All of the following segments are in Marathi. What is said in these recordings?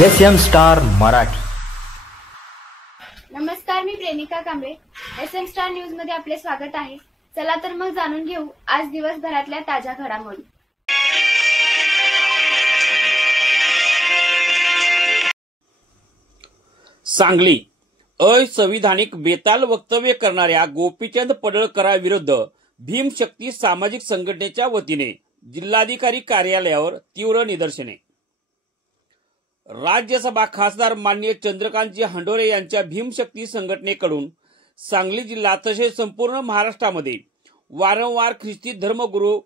SM star Marathi. नमस्कार, मी प्रेमिका कांबळे। SM स्टार न्यूज मध्ये आपले स्वागत आहे। चला तर मग जाणून घेऊ आज दिवसभरातल्या ताज्या घडामोडी। सांगली असंविधानिक बेताल वक्तव्य करणाऱ्या गोपीचंद पडळकरांविरुद्ध भीमशक्ती सामाजिक संघटनेच्या वतीने जिल्हाधिकारी कार्यालयावर तीव्र निदर्शने। राज्यसभा खासदार माननीय चंद्रकांतजी हंडोरे यांच्या भीमशक्ती संघटनेकडून सांगली जिल्हा तसेच संपूर्ण महाराष्ट्रामध्ये वारंवार ख्रिस्ती धर्मगुरू,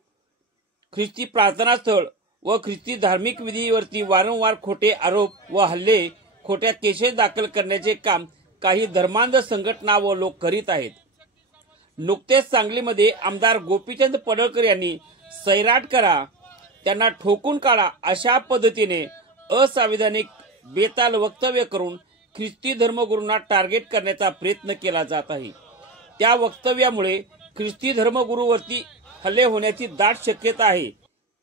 ख्रिस्ती प्रार्थनास्थळ व ख्रिस्ती धार्मिक विधीवरती वारंवार खोटे आरोप व हल्ले, खोट्या केसेस दाखल करण्याचे काम काही धर्मांध संघटना व लोक करीत आहेत। नुकतेच सांगलीमध्ये आमदार गोपीचंद पडळकर यांनी सैराट करा, त्यांना ठोकून काढा अशा पद्धतीने असंविधानिक बेताल वक्तव्य करून ख्रिस्ती धर्मगुरूंना टार्गेट करण्याचा प्रयत्न केला जात आहे। त्या वक्तव्यामुळे ख्रिस्ती धर्मगुरूवरती हल्ले होण्याची दाट शक्यता आहे।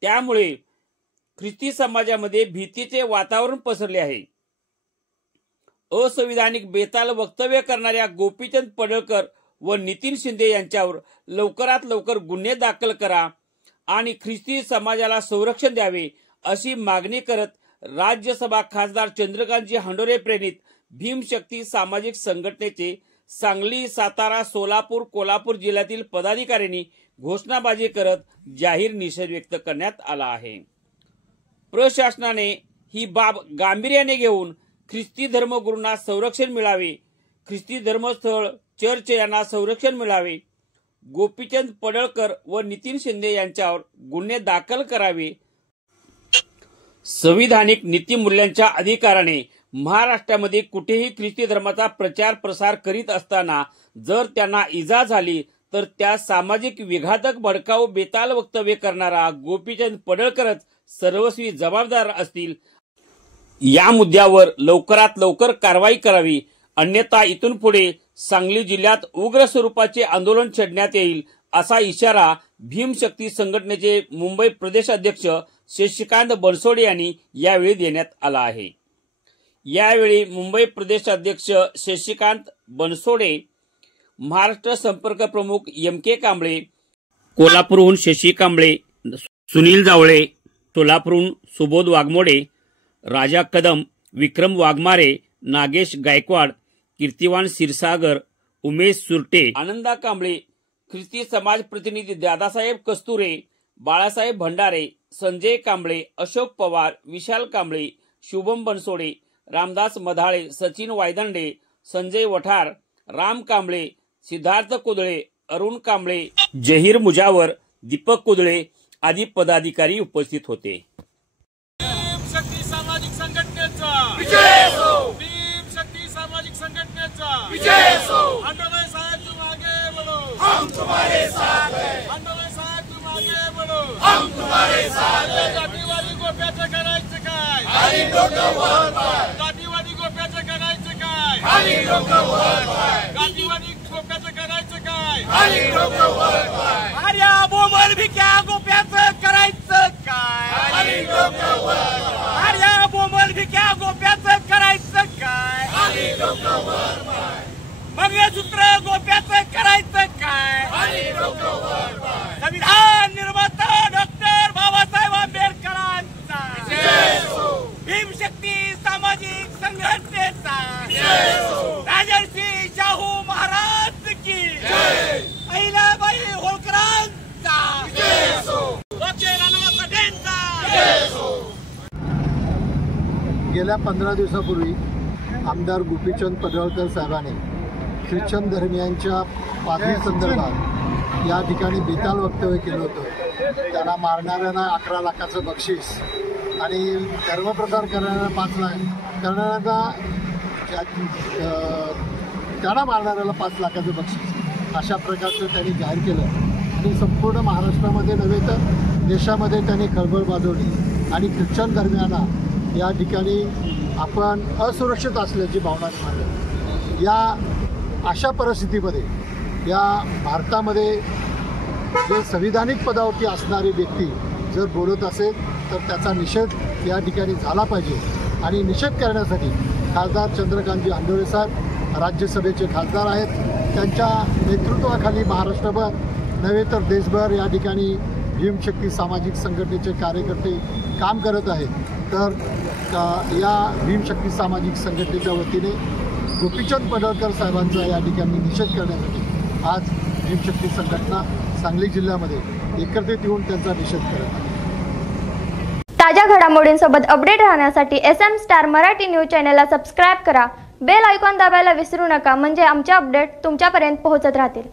त्यामुळे ख्रिस्ती समाजामध्ये भीतीचे वातावरण पसरले आहे। असंविधानिक बेताल वक्तव्य करणाऱ्या गोपीचंद पडळकर व नितीन शिंदे यांच्यावर लवकरात लवकर गुन्हे दाखल करा आणि ख्रिस्ती समाजाला संरक्षण द्यावे अशी मागणी करत राज्यसभा खासदार चंद्रकांतजी हंडोरे प्रेरित भीमशक्ती सामाजिक संघटनेचे सांगली, सातारा, सोलापूर, कोल्हापूर जिल्ह्यातील पदाधिकाऱ्यांनी घोषणाबाजी करत जाहीर निषेध व्यक्त करण्यात आला आहे। प्रशासनाने ही बाब गांभीर्याने घेऊन ख्रिस्ती धर्मगुरूंना संरक्षण मिळावे, ख्रिस्ती धर्मस्थळ, चर्च यांना संरक्षण मिळावे, गोपीचंद पडळकर व नितीन शिंदे यांच्यावर गुन्हे दाखल करावे, संविधानिक नीतिमूल्यांच्या अधिकाराने महाराष्ट्रामध्ये कुठेही ख्रिस्ती धर्माचा प्रचार प्रसार करीत असताना जर त्यांना इजा झाली तर त्या सामाजिक विघातक भडकाऊ बेताल वक्तव्य करणारा गोपीचंद पडळकरच सर्वस्वी जबाबदार असतील। या मुद्द्यावर लवकरात लवकर कारवाई करावी, अन्यथा इथून पुढे सांगली जिल्ह्यात उग्र स्वरूपाचे आंदोलन छेडण्यात येईल असा इशारा भीमशक्ती संघटनेचे मुंबई प्रदेश अध्यक्ष शशिकांत बनसोडे यांनी यावेळी देण्यात आला आहे। यावेळी मुंबई प्रदेश अध्यक्ष शशिकांत बनसोडे, महाराष्ट्र संपर्क प्रमुख MK कांबळे, कोल्हापूरहून शशी कांबळे, सुनील जावळे, सोलापूरहून सुबोध वाघमोडे, राजा कदम, विक्रम वाघमारे, नागेश गायकवाड, कीर्तिवान क्षीरसागर, उमेश सुरटे, आनंदा कांबळे, ख्रिस्ती समाज प्रतिनिधी दादासाहेब कस्तुरे, बाळासाहेब भंडारे, संजय कांबळे, अशोक पवार, विशाल कांबळे, शुभम बनसोडे, रामदास मधाळे, सचिन वायदंडे, संजय वठार, राम कांबळे, सिद्धार्थ कुदळे, अरुण कांबळे, जहीर मुजावर, दीपक कुदळे आदी पदाधिकारी उपस्थित होते। भीमशक्ती सामाजिक संघटनेचा विजय हो, भीमशक्ती सामाजिक संघटनेचा विजय हो। हंडोरे साहब तुम आगे बढ़ो, हम तुम्हारे साथ हैं। हंडोरे साहब तुम आगे बढ़ो, हम तुम्हारे साथ हैं। जातीवादी गोप्याचं करायचं काय? खाली डोकं वर पाय। जातीवादी गोप्याचं करायचं काय? खाली डोकं वर पाय। जातीवादी गोप्याचं करायचं काय? खाली डोकं वर पाय। अरे बोमल भी क्या गोप्याचं करायचं काय? खाली डोकं वर पाय। अरे बोमल भी क्या गोप्याचं करायचं काय? खाली डोकं वर पाय। मंगळसूत्र गोप्याचं करायचं काय? खाली डोकं वर पाय। संविधान निर्माता डॉक्टर बाबासाहेब आंबेडकरांचा विजय हो, भीमशक्ती सामाजिक संघटनेचा विजय हो, राजर्षी शाहू महाराज की जय, अहिल्याबाई होळकरांचा विजय हो, डॉक्टर राणावत पटेलचा विजय हो। गेल्या 15 दिवसापूर्वी आमदार गोपीचंद पडळकर साहेबांनी ख्रिश्चन धर्मियांच्या पाथरी संदर्भात या ठिकाणी बेताल वक्तव्य केलं होतं। त्यांना मारणाऱ्यांना 11 लाखाचं बक्षीस आणि धर्मप्रचार करणाऱ्यांना 5 लाख, त्यांना मारणाऱ्याला 5 लाखाचं बक्षीस अशा प्रकारचं त्यांनी जाहीर केलं आणि संपूर्ण महाराष्ट्रामध्ये नव्हे तर देशामध्ये त्यांनी खळबळ माजवली आणि ख्रिश्चन धर्मियांना या ठिकाणी आपण असुरक्षित असल्याची भावना मानली। या अशा परिस्थितीमध्ये या भारतामध्ये जे संविधानिक पदावरती असणारी व्यक्ती जर बोलत असेल तर त्याचा निषेध या ठिकाणी झाला पाहिजे। आणि निषेध करण्यासाठी खासदार चंद्रकांतजी आंदोळे साहेब राज्यसभेचे खासदार आहेत, त्यांच्या नेतृत्वाखाली महाराष्ट्रभर नव्हे तर देशभर या ठिकाणी भीमशक्ती सामाजिक संघटनेचे कार्यकर्ते काम करत आहेत। तर या भीमशक्ती सामाजिक संघटनेच्या वतीने गोपीचंद पडळकर साहेबांचा या ठिकाणी निषेध करण्यासाठी आज भीमशक्ती संघटना सांगली जिल्ह्यामध्ये एकत्रित येऊन त्यांचा निषेध करत आहे। ताज्या घडामोडींसोबत अपडेट राहण्यासाठी SM स्टार मराठी न्यूज चॅनलला सबस्क्राइब करा, बेल आयकॉन दाबायला विसरू नका, म्हणजे आमचे अपडेट तुमच्यापर्यंत पोहोचत राहतील।